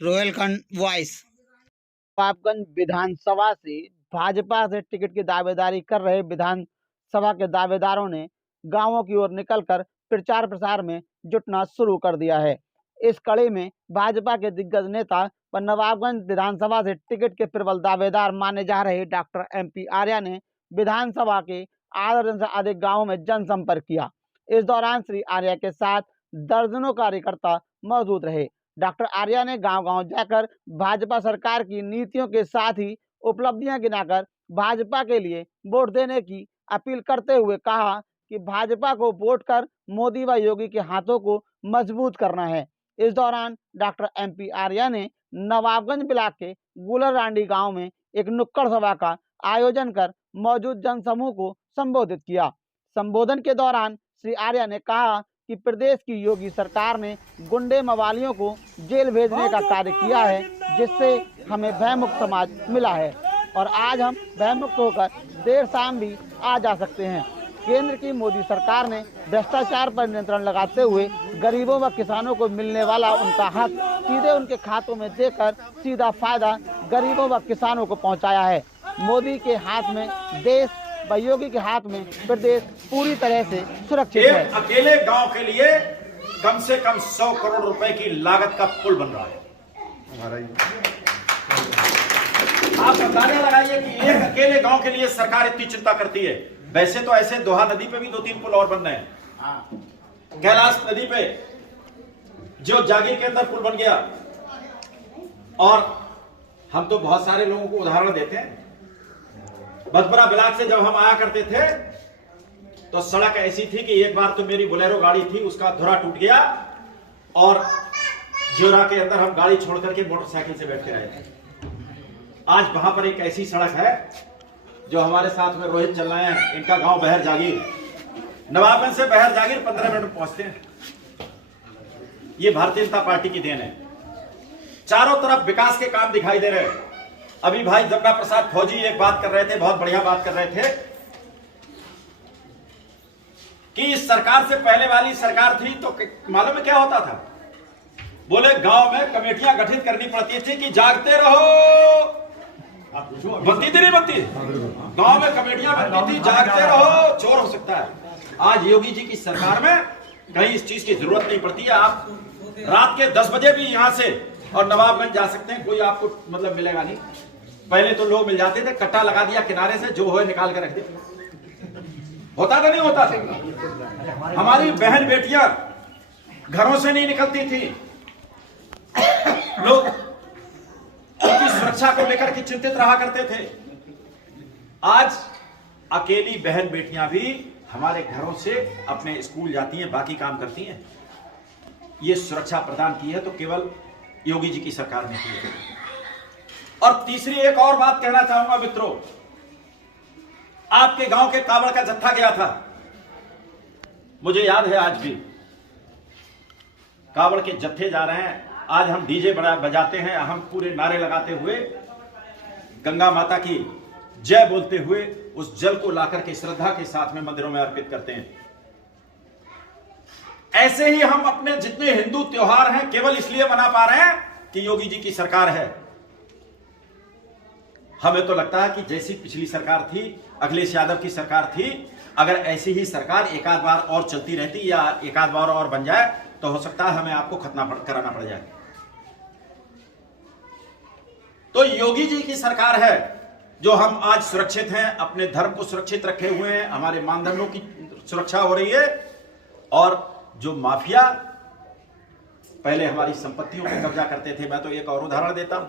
Rohilkhand voice. Nawabganj विधानसभा से भाजपा से ticket की दावेदारी कर रहे विधानसभा के दावेदारों ने गांवों की ओर निकलकर प्रचार प्रसार में जुटना शुरू कर दिया है। इस कड़ी में भाजपा के दिग्गज नेता व नवाबगंज विधानसभा से टिकट के प्रबल दावेदार माने जा रहे डॉक्टर MP आर्या ने विधानसभा के आधा दर्जन से अधिक गाँवों में जनसंपर्क किया। इस दौरान श्री आर्या के साथ दर्जनों कार्यकर्ता मौजूद रहे। डॉक्टर आर्या ने गांव-गांव जाकर भाजपा सरकार की नीतियों के साथ ही उपलब्धियां गिनाकर भाजपा के लिए वोट देने की अपील करते हुए कहा कि भाजपा को वोट कर मोदी व योगी के हाथों को मजबूत करना है। इस दौरान डॉक्टर MP आर्या ने नवाबगंज ब्लॉक के गुलररांडी गांव में एक नुक्कड़ सभा का आयोजन कर मौजूद जनसमूह को संबोधित किया। संबोधन के दौरान श्री आर्या ने कहा कि प्रदेश की योगी सरकार ने गुंडे मवालियों को जेल भेजने का कार्य किया है, जिससे हमें भयमुक्त समाज मिला है और आज हम भयमुक्त होकर देर शाम भी आ जा सकते हैं। केंद्र की मोदी सरकार ने भ्रष्टाचार पर नियंत्रण लगाते हुए गरीबों व किसानों को मिलने वाला उनका हक सीधे उनके खातों में देकर सीधा फायदा गरीबों व किसानों को पहुंचाया है। मोदी के हाथ में देश, योगी के हाथ में प्रदेश पूरी तरह से सुरक्षित है। अकेले गांव के लिए कम से कम 100 करोड़ रुपए की लागत का पुल बन रहा है। आप अंदाजा लगाइए कि एक अकेले गांव के लिए सरकार इतनी चिंता करती है। वैसे तो ऐसे दोहा नदी पे भी 2-3 पुल और बन रहे हैं। कैलाश नदी पे जो जागीर के अंदर पुल बन गया, और हम तो बहुत सारे लोगों को उदाहरण देते हैं। बदबरा ब्लॉक से जब हम आया करते थे तो सड़क ऐसी थी कि एक बार तो मेरी बोलेरो गाड़ी थी, उसका धुरा टूट गया और ज्योरा के अंदर हम गाड़ी छोड़ करके मोटरसाइकिल से बैठ के रहे थे। आज वहां पर एक ऐसी सड़क है जो हमारे साथ में रोहित चल रहे हैं, इनका गांव बहर जागीर, नवाबगंज से बहर जागीर 15 मिनट में पहुंचते हैं। ये भारतीय जनता पार्टी की देन है। चारों तरफ विकास के काम दिखाई दे रहे हैं। अभी भाई जमुना प्रसाद फौजी एक बात कर रहे थे, बहुत बढ़िया बात कर रहे थे कि इस सरकार से पहले वाली सरकार थी तो मालूम है क्या होता था? बोले गांव में कमेटियां गठित करनी पड़ती थी कि जागते रहो, बनती थी नहीं बनती? गांव में कमेटियां बनती थी, जागते रहो, चोर हो सकता है। आज योगी जी की सरकार में कहीं इस चीज की जरूरत नहीं पड़ती है। आप रात के 10 बजे भी यहां से और नवाबगंज जा सकते हैं, कोई आपको मतलब मिलेगा नहीं। पहले तो लोग मिल जाते थे, कट्टा लगा दिया किनारे से, जो हो निकाल कर रख दिया। होता था नहीं होता था? हमारी बहन बेटियां घरों से नहीं निकलती थी, लोग उनकी सुरक्षा को लेकर के चिंतित रहा करते थे। आज अकेली बहन बेटियां भी हमारे घरों से अपने स्कूल जाती हैं, बाकी काम करती हैं। ये सुरक्षा प्रदान की है तो केवल योगी जी की सरकार ने की है। और तीसरी एक और बात कहना चाहूंगा मित्रों, आपके गांव के कावड़ का जत्था गया था, मुझे याद है आज भी। कावड़ के जत्थे जा रहे हैं, आज हम डीजे बजाते हैं, हम पूरे नारे लगाते हुए गंगा माता की जय बोलते हुए उस जल को लाकर के श्रद्धा के साथ में मंदिरों में अर्पित करते हैं। ऐसे ही हम अपने जितने हिंदू त्योहार हैं केवल इसलिए मना पा रहे हैं कि योगी जी की सरकार है। हमें तो लगता है कि जैसी पिछली सरकार थी, अखिलेश यादव की सरकार थी, अगर ऐसी ही सरकार एक आध बार और चलती रहती या एक आध बार और बन जाए तो हो सकता है हमें आपको खतना कराना पड़ जाए। तो योगी जी की सरकार है जो हम आज सुरक्षित हैं, अपने धर्म को सुरक्षित रखे हुए हैं, हमारे मानदंडों की सुरक्षा हो रही है। और जो माफिया पहले हमारी संपत्तियों पर कब्जा करते थे, मैं तो एक और उदाहरण देता हूं।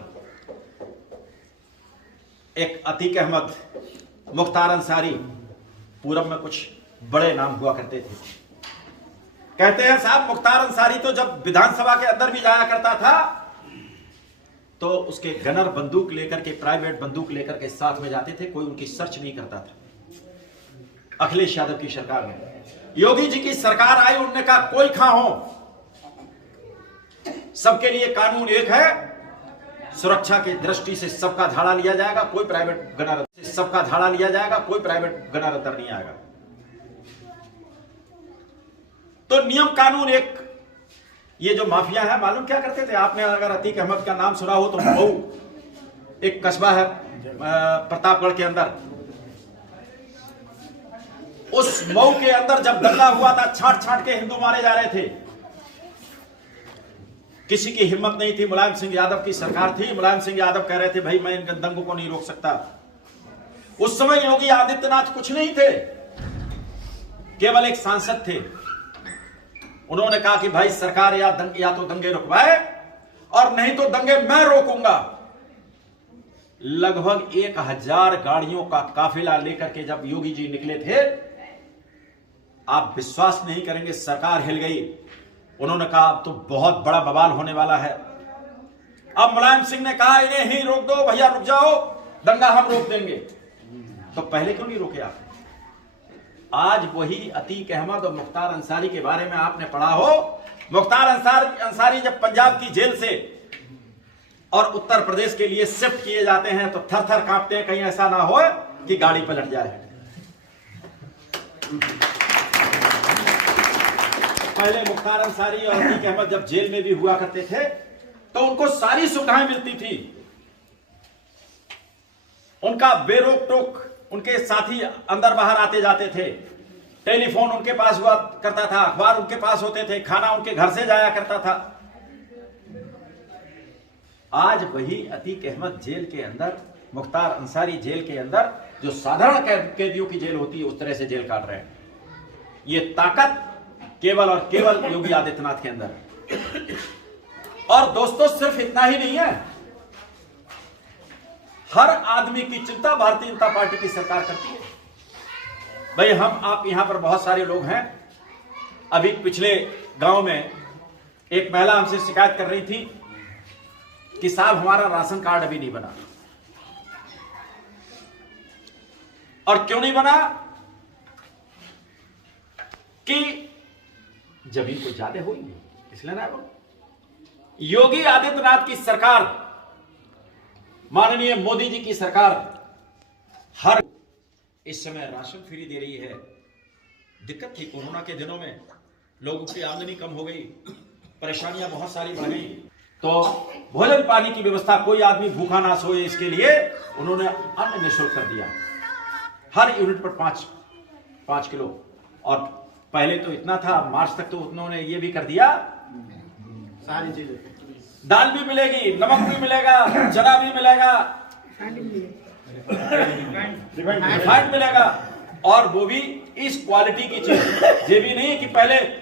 एक अतीक अहमद, मुख्तार अंसारी, पूरब में कुछ बड़े नाम हुआ करते थे। कहते हैं साहब मुख्तार अंसारी तो जब विधानसभा के अंदर भी जाया करता था तो उसके गनर बंदूक लेकर के, प्राइवेट बंदूक लेकर के साथ में जाते थे, कोई उनकी सर्च नहीं करता था। अखिलेश यादव की सरकार में योगी जी की सरकार आई, उन्होंने कहा कोई खा हो, सबके लिए कानून एक है, सुरक्षा की दृष्टि से सबका धाड़ा लिया जाएगा, कोई प्राइवेट गनर सबका धाड़ा लिया जाएगा, कोई प्राइवेट गनर अंदर नहीं आएगा। तो नियम कानून एक ये जो माफिया है मालूम क्या करते थे? आपने अगर अतीक अहमद का नाम सुना हो तो मऊ एक कस्बा है प्रतापगढ़ के अंदर, उस मऊ के अंदर जब दंगा हुआ था, छाट छाट के हिंदू मारे जा रहे थे, किसी की हिम्मत नहीं थी। मुलायम सिंह यादव की सरकार थी, मुलायम सिंह यादव कह रहे थे भाई मैं इन दंगों को नहीं रोक सकता। उस समय योगी आदित्यनाथ कुछ नहीं थे, केवल एक सांसद थे। उन्होंने कहा कि भाई सरकार या तो दंगे रुकवाए और नहीं तो दंगे मैं रोकूंगा। लगभग 1000 गाड़ियों का काफिला लेकर के जब योगी जी निकले थे, आप विश्वास नहीं करेंगे, सरकार हिल गई। उन्होंने कहा अब तो बहुत बड़ा बवाल होने वाला है। अब मुलायम सिंह ने कहा इन्हें ही रोक दो, भैया रुक जाओ, दंगा हम रोक देंगे। तो पहले क्यों नहीं रोके आप? आज वही अतीक अहमद और मुख्तार अंसारी के बारे में आपने पढ़ा हो। मुख्तार अंसारी जब पंजाब की जेल से और उत्तर प्रदेश के लिए शिफ्ट किए जाते हैं तो थर थर कांपते हैं, कहीं ऐसा ना हो कि गाड़ी पलट जाए। पहले मुख्तार अंसारी और अतीक अहमद जब जेल में भी हुआ करते थे तो उनको सारी सुविधाएं मिलती थी। उनका बेरोक टोक उनके साथी अंदर बाहर आते जाते थे, टेलीफोन उनके पास हुआ करता था, अखबार उनके पास होते थे, खाना उनके घर से जाया करता था। आज वही अतीक अहमद जेल के अंदर, मुख्तार अंसारी जेल के अंदर, जो साधारण कैदियों की जेल होती है उस तरह से जेल काट रहे हैं। ये ताकत केवल और केवल योगी आदित्यनाथ के अंदर। और दोस्तों सिर्फ इतना ही नहीं है, हर आदमी की चिंता भारतीय जनता पार्टी की सरकार करती है। भाई हम आप यहां पर बहुत सारे लोग हैं। अभी पिछले गांव में एक महिला हमसे शिकायत कर रही थी कि साहब हमारा राशन कार्ड अभी नहीं बना। और क्यों नहीं बना? कि जमीन को ज्यादा होगी इसलिए ना। योगी आदित्यनाथ की सरकार, माननीय मोदी जी की सरकार हर इस समय राशन फ्री दे रही है। दिक्कत थी कोरोना के दिनों में, लोगों की आमदनी कम हो गई, परेशानियां बहुत सारी बढ़ गई, तो भोजन पानी की व्यवस्था, कोई आदमी भूखा ना सोए, इसके लिए उन्होंने अन्न निःशुल्क कर दिया। हर यूनिट पर 5 किलो। और पहले तो इतना था, मार्च तक तो उन्होंने ये भी कर दिया, सारी चीजें, दाल भी मिलेगी, नमक भी मिलेगा, चना भी मिलेगा, रिफाइंड मिलेगा, और वो भी इस क्वालिटी की चीज। ये भी नहीं कि पहले